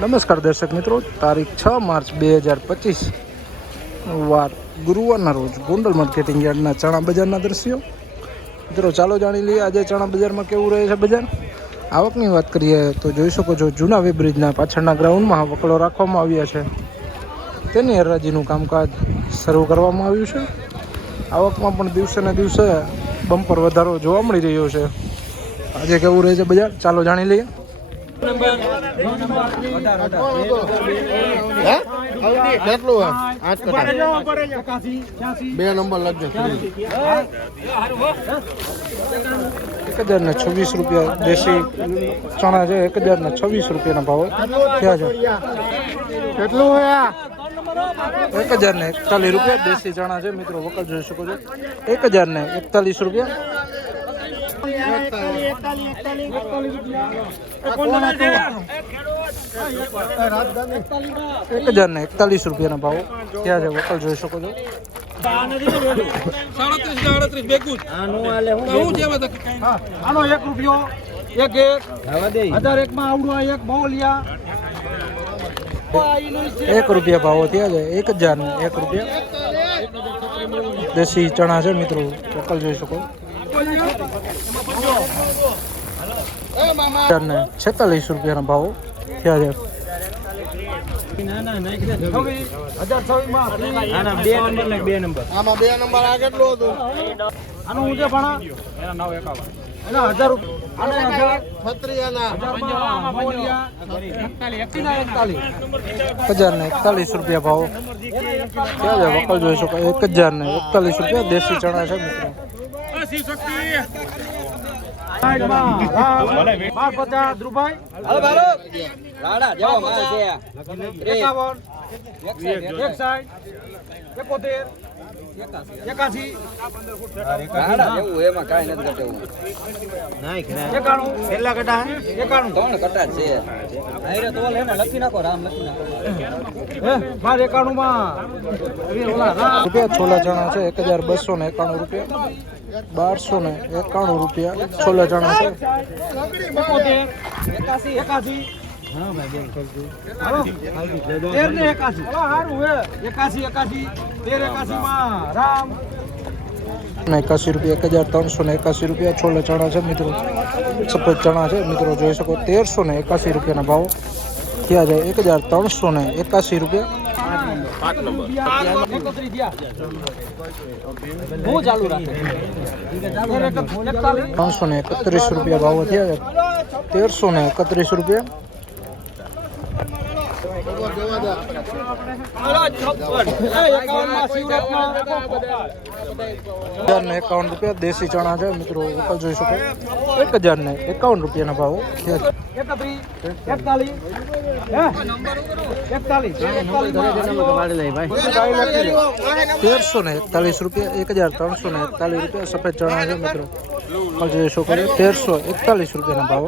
નમસ્કાર દર્શક મિત્રો, તારીખ 6 માર્ચ 2025 વાર ગુરુવારના રોજ ગોંડલ માર્કેટિંગ યાર્ડના ચણા બજારના દ્રશ્યો. મિત્રો ચાલો જાણી લઈએ આજે ચણા બજારમાં કેવું રહે છે બજાર. આવકની વાત કરીએ તો જોઈ શકો છો જૂના વેબ્રિજના પાછળના ગ્રાઉન્ડમાં વકલો રાખવામાં આવ્યા છે. તેની હરાજીનું કામકાજ શરૂ કરવામાં આવ્યું છે. આવકમાં પણ દિવસે ને દિવસે બમ્પર વધારો જોવા મળી રહ્યો છે. આજે કેવું રહે છે બજાર ચાલો જાણી લઈએ. બે નંબર લખજો 1026 રૂપિયા દેશી ચણા છે. 1026 રૂપિયાના ભાવ થયા છે. કેટલું હોય 1041 રૂપિયા દેશી ચણા છે. મિત્રો વકલ જોઈ શકો છો 1041 રૂપિયા. 1041 રૂપિયાના ભાવ ત્યાં છે. વકલ જોઈ શકો છો. 1 રૂપિયા ભાવ ત્યાં છે. 1001 રૂપિયા દેશી ચણા છે. મિત્રો વકલ જોઈ શકો. 46 રૂપિયાના ભાવ થયા છે. બે નંબર આ કેટલું હતું? આનું ઊંચે ભણા 1000 રૂપિયા. 1041 રૂપિયા ભાવ થયા છે. વકલ જોઈ શકો. 1041 રૂપિયા દેશી ચણા છે. મિત્રો છોલા ચણા છે 1291 રૂપિયા. 1291 રૂપિયા છોલા ચણા છે. 81 રૂપિયા. 1381 રૂપિયા છોલા ચણા છે. મિત્રો સફેદ ચણા છે. મિત્રો જોઈ શકો 1381 રૂપિયાના ભાવ થયા છે. 1381 રૂપિયા. 331 રૂપિયા ભાવ થયા છે. 1331 રૂપિયા. 1051 રૂપિયા દેશી ચણા છે. મિત્રો વકલ જોઈ શકો 1051 રૂપિયાના ભાવ થયા છે. 1341 રૂપિયા. 1341 રૂપિયા સફેદ ચણા છે. મિત્રો જોઈ શકો 1341 રૂપિયાના ભાવ.